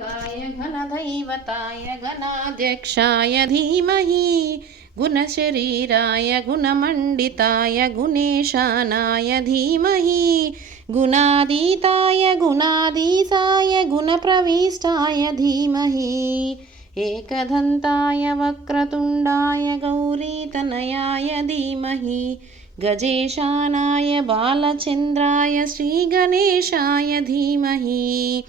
गणनायकाय घनदैवताय गणाध्यक्षाय धीमहि गुणशरीराय गुणमण्डिताय गुणेशानाय धीमहि गुणातीताय गुणाधीशाय गुणप्रविष्टाय धीमहि एकदन्ताय वक्रतुण्डाय गौरीतनयाय धीमहि गजेशानाय बालचन्द्राय श्रीगणेशाय धीमहि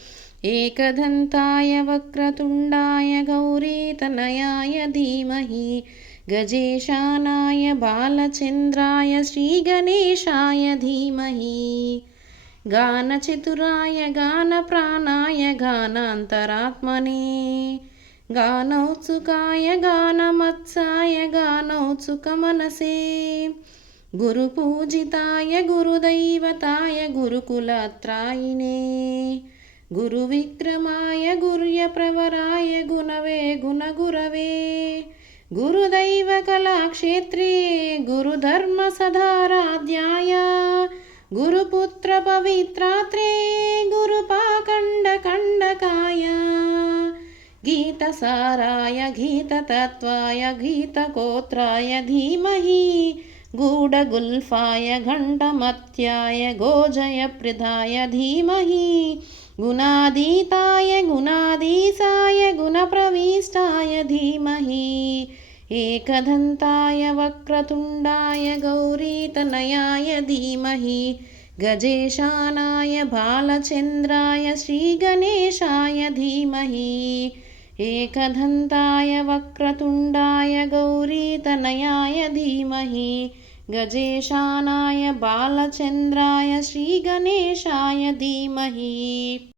एकदन्ताय वक्रतुण्डाय गौरीतनयाय धीमहि गजेशानाय बालचन्द्राय श्रीगणेशाय धीमहि गानचतुराय गानप्राणाय गानान्तरात्मने गानोत्सुकाय गानमत्साय गानोत्सुकमनसे गुरुपूजिताय गुरुदैवताय गुरुकुलत्रायिणे गुरुविक्रमाय गुर्यप्रवराय गुणवे गुणगुरवे गुरुदैवकलाक्षेत्रे गुरुधर्मसधाराध्याय गुरुपुत्रपवित्रात्रे गुरुपाखण्डकण्डकाय गीतसाराय गीततत्त्वाय गीतकोत्राय धीमहि गूढगुल्फाय घण्टमत्याय गोजयप्रदाय धीमहि गुणातीताय गुणाधीशाय गुणप्रविष्टाय धीमहि एकदन्ताय वक्रतुण्डाय गौरीतनयाय धीमहि गजेशानाय बालचन्द्राय श्रीगणेशाय धीमहि एकदन्ताय वक्रतुण्डाय गौरीतनयाय धीमहि गजेशानाय बालचन्द्राय श्रीगणेशाय धीमहि।